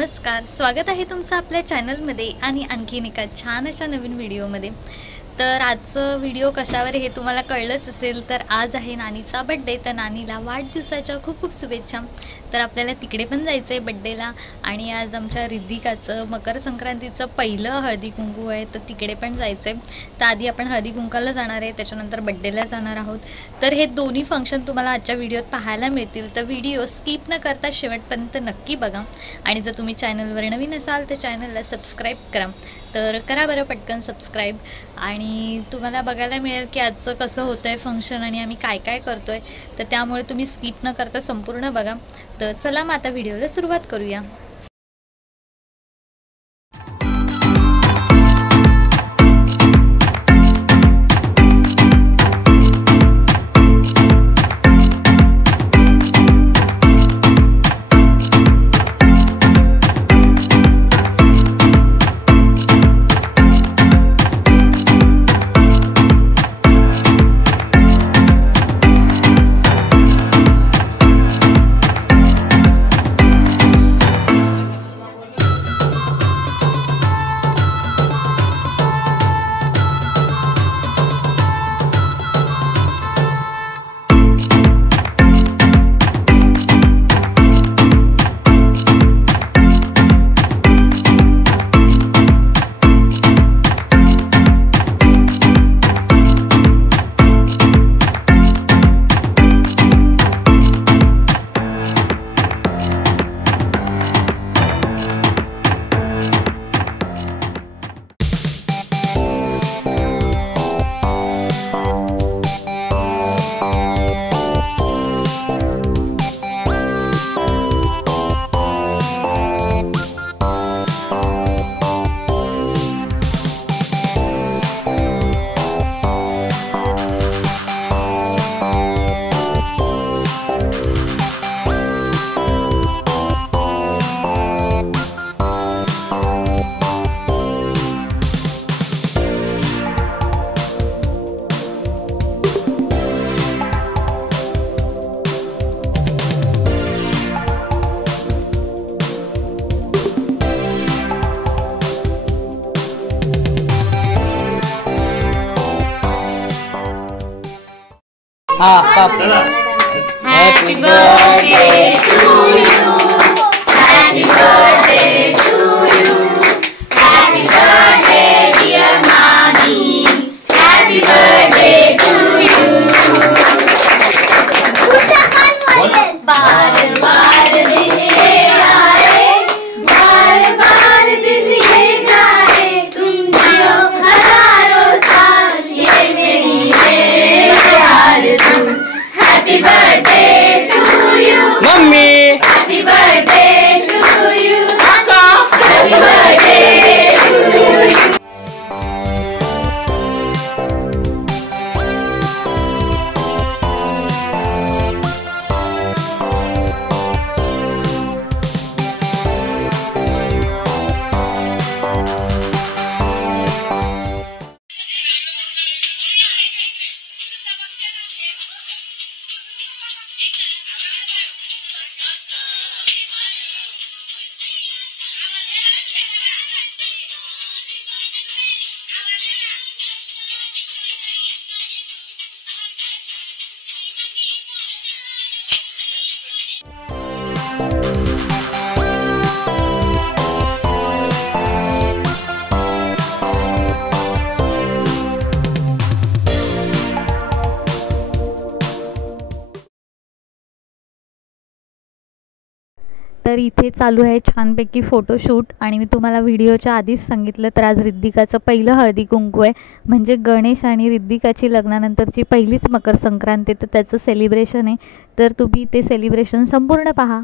नमस्कार, स्वागत आहे तुमचं आपल्या चॅनलमध्ये आणि आणखीन एका छान अशा नवीन व्हिडिओमध्ये। तर आजचं व्हिडिओ कशावर हे तुम्हाला कळलंच असेल। तर आज आहे नानीचा बर्थडे, तर नानीला वाढदिवसाच्या खूप खूप शुभेच्छा। तर आपल्याला तिकडे पण जायचं आहे बर्थडेला आणि आज आमच्या रिद्धिकाचं मकर संक्रांतीचं पहिलं हळदी कुंकू आहे, तर तिकडे पण जायचं आहे। तर आधी आपण हळदी कुंकाला जाणार आहे, त्याच्यानंतर बर्थडेला जाणार आहोत। तर हे दोन्ही फंक्शन तुम्हाला आजच्या व्हिडिओत पाहायला मिळतील, तर व्हिडिओ स्किप न करता शेवटपर्यंत नक्की बघा। आणि जर तुम्ही चॅनलवर नवीन असाल तर चॅनलला सबस्क्राईब करा। तर करा बरं पटकन सबस्क्राईब, आणि तुम्हाला बघायला मिळेल की आजचं कसं होतं आहे फंक्शन आणि आम्ही काय काय करतो आहे। तर त्यामुळे तुम्ही स्किप न करता संपूर्ण बघा। तर चला मग आता व्हिडिओला सुरुवात करूया। Happy birthday to you. Happy birthday to you. Happy birthday dear Nani. Happy birthday to you. बार बार दिन ये आए, बार बार दिन ये जाए, तुम जियो हजारों साल, ये मेरी है आरज़ू। Happy birthday to you, mummy. Happy birthday to you, Happy birthday to you. तर इथे चालू आहे छानपैकी फोटोशूट, आणि मी तुम्हाला व्हिडिओच्या आधीच सांगितलं, तर आज रिद्धिकाचं पहिलं हळदी कुंकू आहे, म्हणजे गणेश आणि रिद्धिकाची लग्नानंतरची पहिलीच मकर संक्रांती, तर त्याचं सेलिब्रेशन आहे। तर तुम्ही ते सेलिब्रेशन संपूर्ण पहा।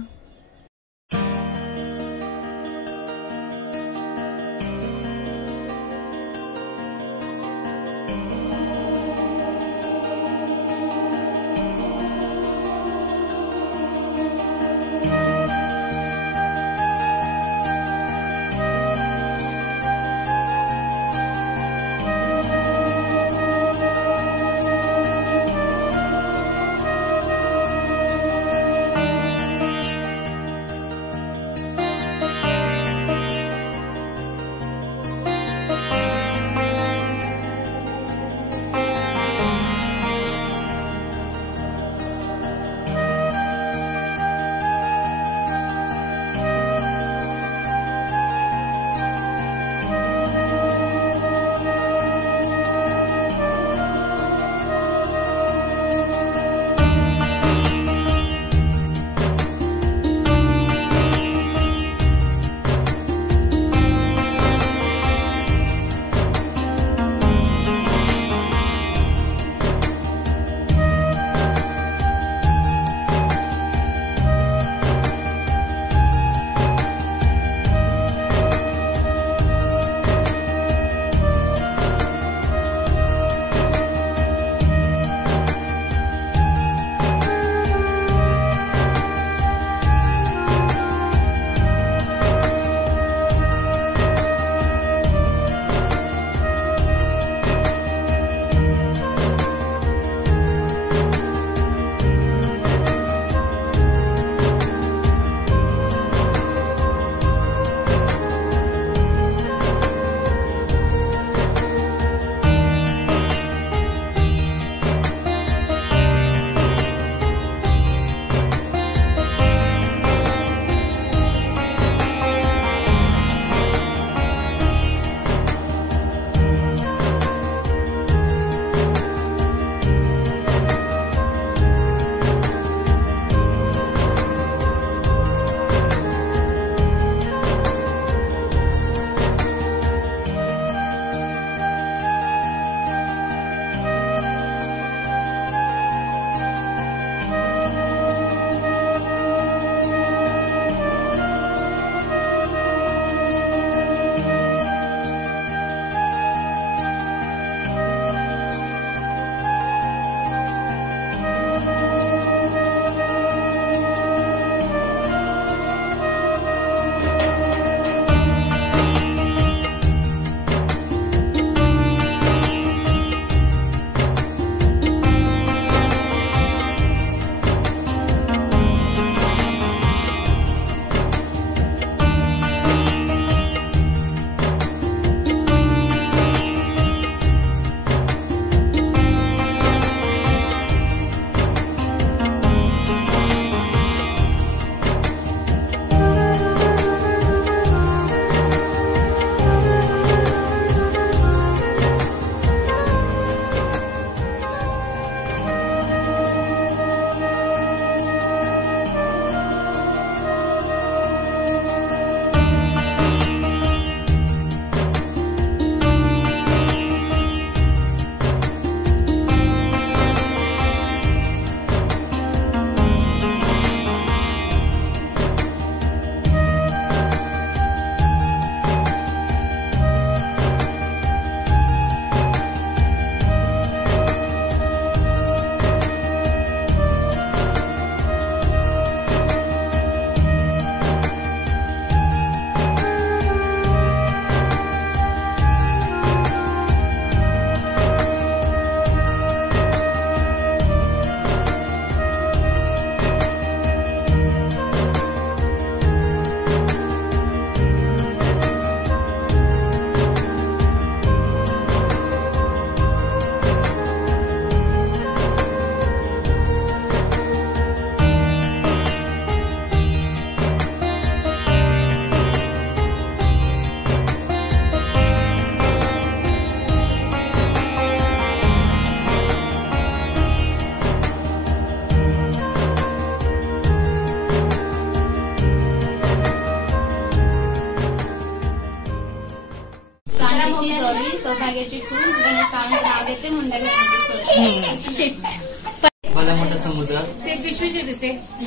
भला मोठा समुद्र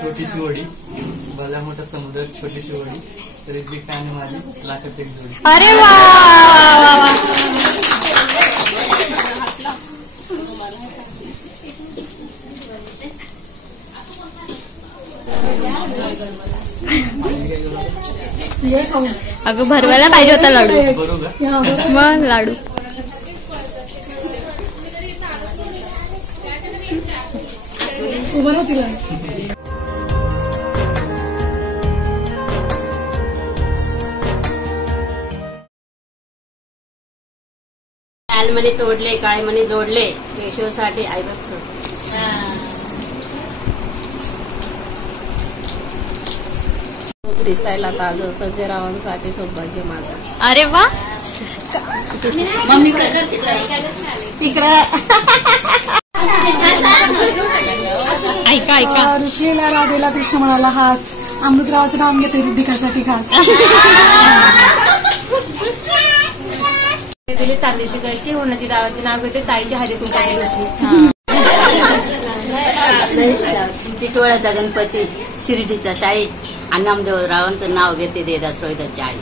छोटीशी होडी, भला मोठा समुद्र छोटीशी होडी, तरी बी काने माझी लाखात एक जोडी. अरे वा वा वा. अगं भरवायला पाहिजे होता लाडू. बरोबर मग लाडू लाल मणी तोडले, काळे मणी जोडले, केशवसाठी आईबाप सोडले. दिसायला ताज संजय रावांसाठी सौभाग्य माझं. अरे वा. मम्मी तिकडं ऐका ऐका. ऋषीला राधेला कृष्ण म्हणाला हास, अमृतरावाचं नाव घेते रिद्धिकासाठी खास. दिली चांदीची कळशी, होणाची रावाचे नाव घेते ताईच्या हरी तुमच्या दिवशी. टिटोळ्याचा गणपती, शिर्डीचा शाही, आणि नामदेवरावांचं नाव घेते देदास रोहिदाची आई.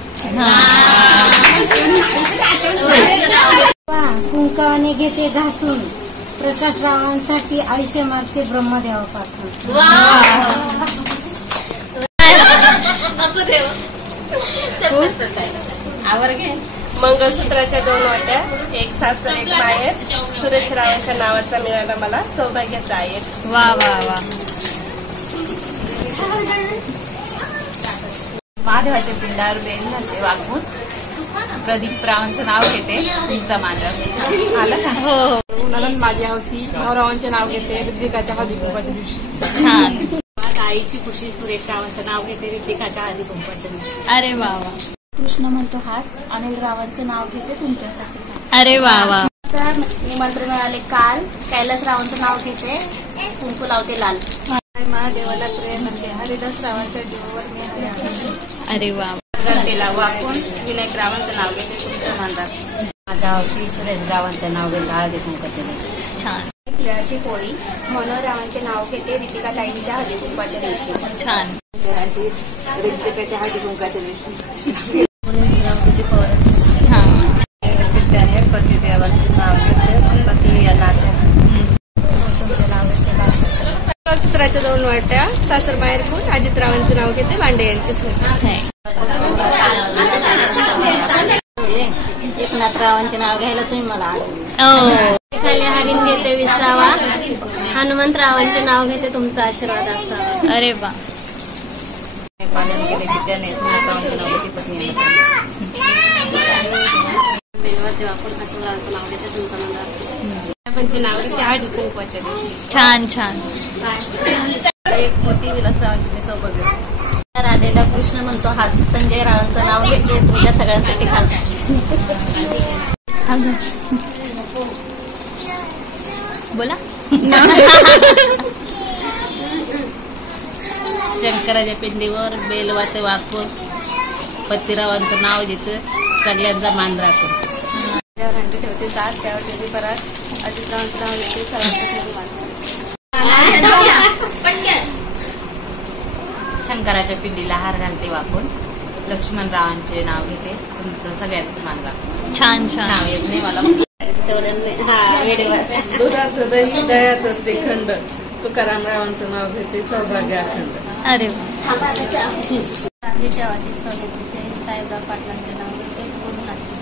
कुंकाने घेते घासून, प्रकाश रावांसाठी आयुष्य मागते ब्रह्मदेवापासून. आवर घे. मंगळसूत्राच्या 2 वाट्या, एक सासर एक माहेर, सुरेश रावांच्या नावाचा मिळाला मला सौभाग्याचा आहे. वा वा वा. महादेवाच्या पिंडावर बेल घालते वागून, प्रदीप रावांचं नाव घेते तुमचा माझा. आलं का? हो नंदन माझी हौसी, भाऊरावांचे नाव घेते रिद्धिकाच्या हळदी कुंकवाच्या दिवशी. छान. आईची खुशी, सुरेश रावांचं नाव घेते रिद्धिकाच्या हळदी कुंकवाच्या दिवशी. अरे वा वा. कृष्ण म्हणतो हास, अनिल रावांचं नाव घेते तुमच्यासाठी खास. अरे वा वा. निमंत्रण मिळाले काल, कैलास रावांचं नाव घेते कुंकू लावते लाल. महादेवाला प्रेम म्हणते, हरिदास रावांच्या जीवावर मी हरी. अरे वा. गणतेला वाकून विनायक रावांचं नाव घेते तुमच्या मांदात. माझ्या हौशी, सुरेश रावांचं नाव घेते हळदी कुंकवाच्या दिवशी. छान तिळाची पोळी, मनोहर रावांचे नाव घेते रितिका ताईंच्या हळदी कुंकवाच्या दिवशी. छान. रितिकाच्या हळदी कुंकवाच्या दिवशी. हा. सूत्राच्या 2 वाट्या, सासर माहेर खून, अजितरावांचे नाव घेते वांडे यांचे सून. एकनाथ रावांचे नाव घ्यायला तुम्ही मला हरीण घेते विसावा, हनुमंतरावांचे नाव घेते तुमचा आशीर्वाद असावा. अरे वा. पालन केले की त्याने सुनीतारावांचं नाव घेते पत्नी. आशीर्वादाचं नाव घेते तुमचा मंदार. नाव घेते हळदी कुंकवाच्या दिवशी. छान छान. एक मोती विलासरावांची मी सौभाग्य. राधेला कृष्ण म्हणतो हात, संजय रावांचं नाव घेते तुमच्या सगळ्यांसाठी खास. बोला. शंकराच्या पिंडीवर बेलवाते वाकून, पत्तीरावांचं नाव घेते सगळ्यांचा मान राखून. ठेवते 7, त्यावर ठेवते परत अजितरावांचं नाव घेते सर्वांसाठी मान. शंकराच्या पिंडीला हार घालते वाकून, लक्ष्मणरावांचे नाव घेते तुमचं सगळ्यांचं मान राखून. छान छान. नाव येत नाही मला. दुधाचं दही, दयाचं श्रीखंड, तुकाराम रावांचं नाव घेते सौभाग्य अखंड. अरे वा. चांदीच्या वाटी सोन्याचे, साहेबराव पाटलांचे नाव घेते पूर्णाची.